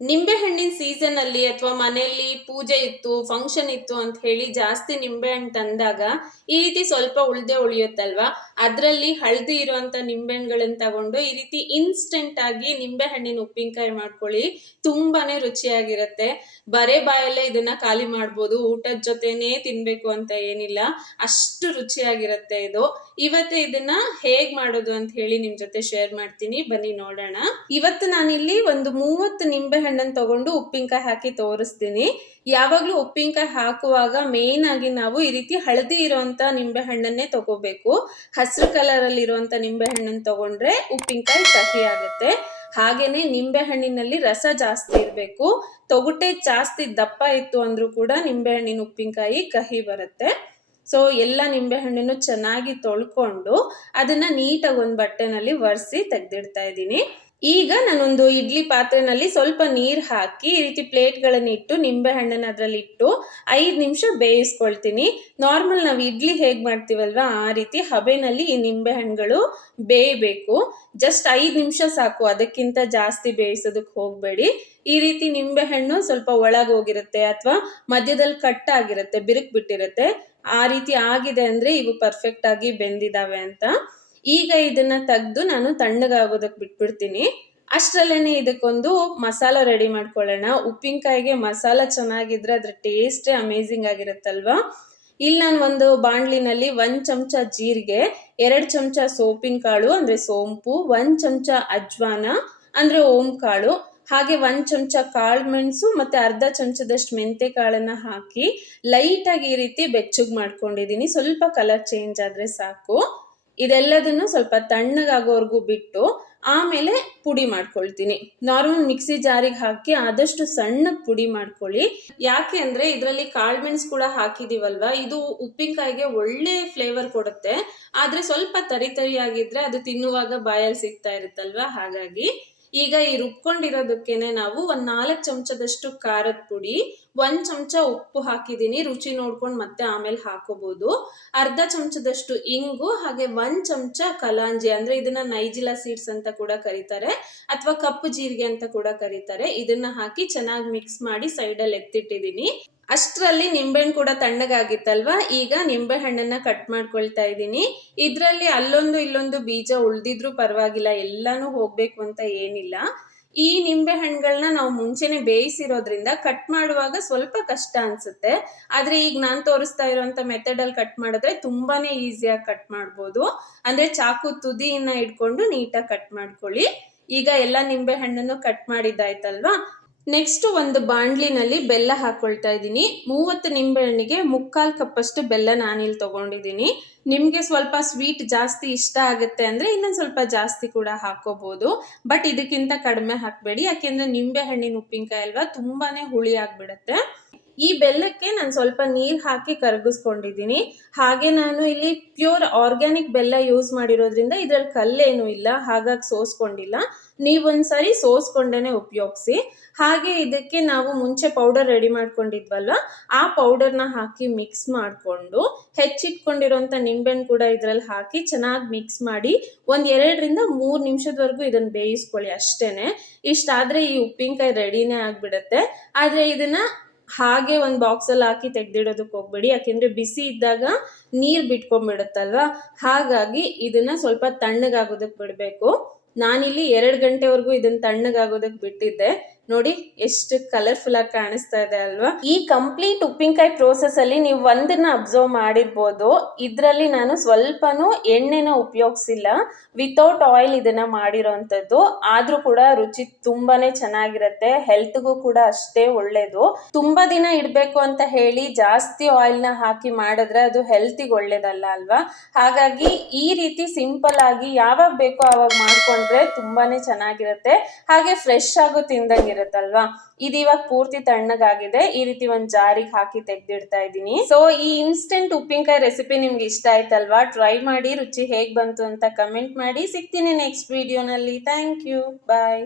ನಿಂಬೆ ಹಣ್ಣಿನ ಸೀಸನ್ ಅಲ್ಲಿ ಅಥವಾ ಮನೆಯಲ್ಲಿ ಪೂಜೆ ಇತ್ತು, ಫಂಕ್ಷನ್ ಇತ್ತು ಅಂತ ಹೇಳಿ ಜಾಸ್ತಿ ನಿಂಬೆ ಹಣ್ಣು ತಂದಾಗ ಈ ರೀತಿ ಸ್ವಲ್ಪ ಉಳ್ದೆ ಉಳಿಯುತ್ತಲ್ವಾ? ಅದರಲ್ಲಿ ಹಳದಿ ಇರುವಂತ ನಿಂಬೆ ಹಣ್ಣುಗಳನ್ನ ತಗೊಂಡು ಈ ರೀತಿ ಇನ್ಸ್ಟೆಂಟ್ ಆಗಿ ನಿಂಬೆ ಹಣ್ಣಿನ ಉಪ್ಪಿನಕಾಯಿ ಮಾಡ್ಕೊಳ್ಳಿ. ತುಂಬಾನೇ ರುಚಿಯಾಗಿರುತ್ತೆ. ಬರೇ ಬಾಯಲ್ಲೇ ಇದನ್ನ ಖಾಲಿ ಮಾಡ್ಬೋದು. ಊಟದ ಜೊತೆನೇ ತಿನ್ಬೇಕು ಅಂತ ಏನಿಲ್ಲ, ಅಷ್ಟು ರುಚಿಯಾಗಿರುತ್ತೆ ಇದು. ಇವತ್ತು ಇದನ್ನ ಹೇಗ್ ಮಾಡೋದು ಅಂತ ಹೇಳಿ ನಿಮ್ ಜೊತೆ ಶೇರ್ ಮಾಡ್ತೀನಿ, ಬನ್ನಿ ನೋಡೋಣ. ಇವತ್ತು ನಾನಿಲ್ಲಿ ಒಂದು 30 ನಿಂಬೆ ಹಣ್ಣನ್ನು ತಗೊಂಡು ಉಪ್ಪಿನಕಾಯಿ ಹಾಕಿ ತೋರಿಸ್ತೀನಿ. ಯಾವಾಗ್ಲೂ ಉಪ್ಪಿನಕಾಯಿ ಹಾಕುವಾಗ ಮೇನ್ ಆಗಿ ನಾವು ಈ ರೀತಿ ಹಳದಿ ಇರುವಂತ ನಿಂಬೆ ಹಣ್ಣನ್ನೇ ತಗೋಬೇಕು. ಹಸಿರು ಕಲರ್ ಅಲ್ಲಿ ಇರುವಂತ ನಿಂಬೆ ಹಣ್ಣನ್ನು ತಗೊಂಡ್ರೆ ಉಪ್ಪಿನಕಾಯಿ ಕಹಿ ಆಗುತ್ತೆ. ಹಾಗೇನೆ ನಿಂಬೆ ಹಣ್ಣಿನಲ್ಲಿ ರಸ ಜಾಸ್ತಿ ಇರಬೇಕು. ತೊಗಟೆ ಜಾಸ್ತಿ ದಪ್ಪ ಇತ್ತು ಅಂದ್ರೂ ಕೂಡ ನಿಂಬೆ ಹಣ್ಣಿನ ಉಪ್ಪಿನಕಾಯಿ ಕಹಿ ಬರುತ್ತೆ. ಸೊ ಎಲ್ಲ ನಿಂಬೆ ಹಣ್ಣನ್ನು ಚೆನ್ನಾಗಿ ತೊಳ್ಕೊಂಡು ಅದನ್ನ ನೀಟಾಗಿ ಒಂದು ಬಟ್ಟೆನಲ್ಲಿ ಒರೆಸಿ ತೆಗೆದಿಡ್ತಾ ಇದ್ದೀನಿ. ಈಗ ನಾನೊಂದು ಇಡ್ಲಿ ಪಾತ್ರೆನಲ್ಲಿ ಸ್ವಲ್ಪ ನೀರು ಹಾಕಿ ಈ ರೀತಿ ಪ್ಲೇಟ್ಗಳನ್ನು ಇಟ್ಟು ನಿಂಬೆ ಹಣ್ಣನ್ನು ಅದರಲ್ಲಿ ಇಟ್ಟು 5 ನಿಮಿಷ ಬೇಯಿಸ್ಕೊಳ್ತೀನಿ. ನಾರ್ಮಲ್ ನಾವು ಇಡ್ಲಿ ಹೇಗೆ ಮಾಡ್ತೀವಲ್ವಾ ಆ ರೀತಿ ಹಬೆನಲ್ಲಿ ಈ ನಿಂಬೆ ಹಣ್ಣುಗಳು ಬೇಯಬೇಕು. ಜಸ್ಟ್ 5 ನಿಮಿಷ ಸಾಕು, ಅದಕ್ಕಿಂತ ಜಾಸ್ತಿ ಬೇಯಿಸೋದಕ್ಕೆ ಹೋಗಬೇಡಿ. ಈ ರೀತಿ ನಿಂಬೆ ಹಣ್ಣು ಸ್ವಲ್ಪ ಒಳಗೆ ಹೋಗಿರುತ್ತೆ ಅಥವಾ ಮಧ್ಯದಲ್ಲಿ ಕಟ್ ಆಗಿರುತ್ತೆ, ಬಿರುಕು ಬಿಟ್ಟಿರುತ್ತೆ. ಆ ರೀತಿ ಆಗಿದೆ ಅಂದ್ರೆ ಇವು ಪರ್ಫೆಕ್ಟ್ ಆಗಿ ಬೆಂದಿದಾವೆ ಅಂತ. ಈಗ ಇದನ್ನ ತೆಗೆದು ನಾನು ತಣ್ಣಗಾಗೋದಕ್ಕೆ ಬಿಟ್ಬಿಡ್ತೀನಿ. ಅಷ್ಟರಲ್ಲೇನೆ ಇದಕ್ಕೊಂದು ಮಸಾಲ ರೆಡಿ ಮಾಡ್ಕೊಳ್ಳೋಣ. ಉಪ್ಪಿನಕಾಯಿಗೆ ಮಸಾಲ ಚೆನ್ನಾಗಿದ್ರೆ ಅದ್ರ ಟೇಸ್ಟೇ ಅಮೇಝಿಂಗ್ ಆಗಿರುತ್ತಲ್ವಾ? ಇಲ್ಲಿ ನಾನು ಒಂದು ಬಾಣಲಿನಲ್ಲಿ 1 ಚಮಚ ಜೀರಿಗೆ, 2 ಚಮಚ ಸೋಪಿನ ಕಾಳು ಅಂದ್ರೆ ಸೋಂಪು, 1 ಚಮಚ ಅಜ್ವಾನ ಅಂದ್ರೆ ಓಂ ಕಾಳು, ಹಾಗೆ 1 ಚಮಚ ಕಾಳು ಮೆಣಸು ಮತ್ತೆ ಅರ್ಧ ಚಮಚದಷ್ಟು ಮೆಂತೆ ಕಾಳನ್ನ ಹಾಕಿ ಲೈಟಾಗಿ ಈ ರೀತಿ ಬೆಚ್ಚಗೆ ಮಾಡ್ಕೊಂಡಿದ್ದೀನಿ. ಸ್ವಲ್ಪ ಕಲರ್ ಚೇಂಜ್ ಆದ್ರೆ ಸಾಕು. ಇದೆಲ್ಲದನ್ನು ಸ್ವಲ್ಪ ತಣ್ಣಗಾಗೋವರೆಗೂ ಬಿಟ್ಟು ಆಮೇಲೆ ಪುಡಿ ಮಾಡ್ಕೊಳ್ತೀನಿ. ನಾರ್ಮಲ್ ಮಿಕ್ಸಿ ಜಾರಿಗೆ ಹಾಕಿ ಆದಷ್ಟು ಸಣ್ಣಗೆ ಪುಡಿ ಮಾಡ್ಕೊಳ್ಳಿ. ಯಾಕೆ ಅಂದ್ರೆ ಇದರಲ್ಲಿ ಕಾಳುಮೆಣಸು ಕೂಡ ಹಾಕಿದೀವಲ್ವಾ, ಇದು ಉಪ್ಪಿನಕಾಯಿಗೆ ಒಳ್ಳೆ ಫ್ಲೇವರ್ ಕೊಡುತ್ತೆ. ಆದ್ರೆ ಸ್ವಲ್ಪ ತರಿ ತರಿಯಾಗಿದ್ರೆ ಅದು ತಿನ್ನುವಾಗ ಬಾಯಲ್ಲಿ ಸಿಗ್ತಾ ಇರುತ್ತಲ್ವಾ, ಹಾಗಾಗಿ ಈಗ ಈ ರುಬ್ಕೊಂಡಿರೋದಕ್ಕೇನೆ ನಾವು 4 ಚಮಚದಷ್ಟು ಖಾರದ ಪುಡಿ, 1 ಚಮಚ ಉಪ್ಪು ಹಾಕಿದ್ದೀನಿ. ರುಚಿ ನೋಡ್ಕೊಂಡು ಮತ್ತೆ ಆಮೇಲೆ ಹಾಕೋಬಹುದು. ಅರ್ಧ ಚಮಚದಷ್ಟು ಇಂಗು, ಹಾಗೆ 1 ಚಮಚ ಕಲಾಂಜಿ ಅಂದ್ರೆ ಇದನ್ನ ನೈಜಿಲಾ ಸೀಡ್ಸ್ ಅಂತ ಕೂಡ ಕರೀತಾರೆ ಅಥವಾ ಕಪ್ಪು ಜೀರಿಗೆ ಅಂತ ಕೂಡ ಕರೀತಾರೆ. ಇದನ್ನ ಹಾಕಿ ಚೆನ್ನಾಗಿ ಮಿಕ್ಸ್ ಮಾಡಿ ಸೈಡಲ್ಲಿ ಎತ್ತಿಟ್ಟಿದ್ದೀನಿ. ಅಷ್ಟರಲ್ಲಿ ನಿಂಬೆಹಣ್ಣು ಕೂಡ ತಣ್ಣಗಾಗಿತ್ತಲ್ವಾ, ಈಗ ನಿಂಬೆ ಹಣ್ಣನ್ನ ಕಟ್ ಮಾಡ್ಕೊಳ್ತಾ ಇದ್ದೀನಿ. ಇದರಲ್ಲಿ ಅಲ್ಲೊಂದು ಇಲ್ಲೊಂದು ಬೀಜ ಉಳ್ದಿದ್ರು ಪರವಾಗಿಲ್ಲ, ಎಲ್ಲಾನು ಹೋಗ್ಬೇಕು ಅಂತ ಏನಿಲ್ಲ. ಈ ನಿಂಬೆ ಹಣ್ಣುಗಳನ್ನ ನಾವು ಮುಂಚೆನೆ ಬೇಯಿಸಿರೋದ್ರಿಂದ ಕಟ್ ಮಾಡುವಾಗ ಸ್ವಲ್ಪ ಕಷ್ಟ ಅನ್ಸುತ್ತೆ. ಆದ್ರೆ ಈಗ ನಾನು ತೋರಿಸ್ತಾ ಇರುವಂತ ಮೆಥಡ್ ಅಲ್ಲಿ ಕಟ್ ಮಾಡಿದ್ರೆ ತುಂಬಾನೇ ಈಸಿಯಾಗಿ ಕಟ್ ಮಾಡ್ಬೋದು. ಅಂದ್ರೆ ಚಾಕು ತುದಿಯನ್ನ ಇಟ್ಕೊಂಡು ನೀಟಾಗಿ ಕಟ್ ಮಾಡ್ಕೊಳ್ಳಿ. ಈಗ ಎಲ್ಲ ನಿಂಬೆ ಹಣ್ಣನ್ನು ಕಟ್ ಮಾಡಿದ್ದಾಯ್ತಲ್ವಾ, ನೆಕ್ಸ್ಟ್ ಒಂದು ಬಾಣಲಿನಲ್ಲಿ ಬೆಲ್ಲ ಹಾಕೊಳ್ತಾ ಇದ್ದೀನಿ. 30 ನಿಂಬೆ ಹಣ್ಣಿಗೆ 3/4 ಕಪ್ಪಷ್ಟು ಬೆಲ್ಲ ನಾನಿಲ್ಲಿ ತಗೊಂಡಿದ್ದೀನಿ. ನಿಮಗೆ ಸ್ವಲ್ಪ ಸ್ವೀಟ್ ಜಾಸ್ತಿ ಇಷ್ಟ ಆಗುತ್ತೆ ಅಂದ್ರೆ ಇನ್ನೊಂದು ಸ್ವಲ್ಪ ಜಾಸ್ತಿ ಕೂಡ ಹಾಕೋಬಹುದು, ಬಟ್ ಇದಕ್ಕಿಂತ ಕಡಿಮೆ ಹಾಕಬೇಡಿ. ಯಾಕೆಂದ್ರೆ ನಿಂಬೆ ಹಣ್ಣಿನ ಉಪ್ಪಿನಕಾಯಿ ಅಲ್ವಾ, ತುಂಬಾನೇ ಹುಳಿ ಆಗ್ಬಿಡತ್ತೆ. ಈ ಬೆಲ್ಲಕ್ಕೆ ನಾನು ಸ್ವಲ್ಪ ನೀರು ಹಾಕಿ ಕರಗಿಸ್ಕೊಂಡಿದ್ದೀನಿ. ಹಾಗೆ ನಾನು ಇಲ್ಲಿ ಪ್ಯೂರ್ ಆರ್ಗ್ಯಾನಿಕ್ ಬೆಲ್ಲ ಯೂಸ್ ಮಾಡಿರೋದ್ರಿಂದ ಇದ್ರಲ್ಲಿ ಕಲ್ಲೇನು ಇಲ್ಲ, ಹಾಗಾಗಿ ಸೋಸ್ಕೊಂಡಿಲ್ಲ. ನೀವೊಂದ್ಸರಿ ಸೋಸ್ಕೊಂಡೇನೆ ಉಪಯೋಗಿಸಿ. ಹಾಗೆ ಇದಕ್ಕೆ ನಾವು ಮುಂಚೆ ಪೌಡರ್ ರೆಡಿ ಮಾಡ್ಕೊಂಡಿದ್ವಲ್ವ, ಆ ಪೌಡರ್ನ ಹಾಕಿ ಮಿಕ್ಸ್ ಮಾಡಿಕೊಂಡು ಹೆಚ್ಚಿಟ್ಕೊಂಡಿರೋಂಥ ನಿಂಬೆಹಣ್ಣು ಕೂಡ ಇದರಲ್ಲಿ ಹಾಕಿ ಚೆನ್ನಾಗಿ ಮಿಕ್ಸ್ ಮಾಡಿ 2 ರಿಂದ 3 ನಿಮಿಷದವರೆಗೂ ಇದನ್ನು ಬೇಯಿಸ್ಕೊಳ್ಳಿ ಅಷ್ಟೇನೆ. ಇಷ್ಟಾದರೆ ಈ ಉಪ್ಪಿನಕಾಯಿ ರೆಡಿನೇ ಆಗಿಬಿಡುತ್ತೆ. ಆದರೆ ಇದನ್ನ ಹಾಗೆ ಒಂದು ಬಾಕ್ಸಲ್ಲಿ ಹಾಕಿ ತೆಗೆದಿಡೋದಕ್ಕೆ ಹೋಗ್ಬೇಡಿ, ಯಾಕೆಂದರೆ ಬಿಸಿ ಇದ್ದಾಗ ನೀರು ಬಿಟ್ಕೊಂಡ್ಬಿಡುತ್ತಲ್ವ. ಹಾಗಾಗಿ ಇದನ್ನ ಸ್ವಲ್ಪ ತಣ್ಣಗಾಗೋದಕ್ಕೆ ಬಿಡಬೇಕು. ನಾನಿಲ್ಲಿ 2 ಗಂಟೆವರೆಗೂ ಇದನ್ನ ತಣ್ಣಗಾಗೋದಕ್ಕೆ ಬಿಟ್ಟಿದ್ದೆ. ನೋಡಿ ಎಷ್ಟು ಕಲರ್ಫುಲ್ ಆಗಿ ಕಾಣಿಸ್ತಾ ಇದೆ ಅಲ್ವಾ. ಈ ಕಂಪ್ಲೀಟ್ ಉಪ್ಪಿನಕಾಯಿ ಪ್ರೋಸೆಸ್ ಅಲ್ಲಿ ನೀವು ಒಂದನ್ನ ಅಬ್ಸರ್ವ್ ಮಾಡಿರ್ಬೋದು, ಇದರಲ್ಲಿ ನಾನು ಸ್ವಲ್ಪನೂ ಎಣ್ಣೆನ ಉಪಯೋಗಿಸಿಲ್ಲ. ವಿತೌಟ್ ಆಯಿಲ್ ಇದನ್ನ ಮಾಡಿರೋಂಥದ್ದು. ಆದ್ರೂ ಕೂಡ ರುಚಿ ತುಂಬಾನೇ ಚೆನ್ನಾಗಿರುತ್ತೆ, ಹೆಲ್ತ್ಗೂ ಕೂಡ ಅಷ್ಟೇ ಒಳ್ಳೇದು. ತುಂಬಾ ದಿನ ಇಡಬೇಕು ಅಂತ ಹೇಳಿ ಜಾಸ್ತಿ ಆಯಿಲ್ನ ಹಾಕಿ ಮಾಡಿದ್ರೆ ಅದು ಹೆಲ್ತಿಗೆ ಒಳ್ಳೇದಲ್ಲ ಅಲ್ವಾ. ಹಾಗಾಗಿ ಈ ರೀತಿ ಸಿಂಪಲ್ ಆಗಿ ಯಾವಾಗ ಬೇಕೋ ಆವಾಗ ಮಾಡ್ಕೊಂಡ್ರೆ ತುಂಬಾನೇ ಚೆನ್ನಾಗಿರುತ್ತೆ. ಹಾಗೆ ಫ್ರೆಶ್ ಆಗೋ ತಿಂದಂಗಿರುತ್ತಲ್ವಾ. ಇದು ಇವಾಗ ಪೂರ್ತಿ ತಣ್ಣಗಾಗಿದೆ. ಈ ರೀತಿ ಒಂದು ಜಾರಿಗೆ ಹಾಕಿ ತೆಗೆದಿಡ್ತಾ ಇದ್ದೀನಿ. ಸೊ ಈ ಇನ್ಸ್ಟೆಂಟ್ ಉಪ್ಪಿನಕಾಯಿ ರೆಸಿಪಿ ನಿಮ್ಗೆ ಇಷ್ಟ ಆಯ್ತಲ್ವಾ, ಟ್ರೈ ಮಾಡಿ ರುಚಿ ಹೇಗ್ ಬಂತು ಅಂತ ಕಮೆಂಟ್ ಮಾಡಿ. ಸಿಗ್ತೀನಿ ನೆಕ್ಸ್ಟ್ ವಿಡಿಯೋನಲ್ಲಿ. Thank you, bye.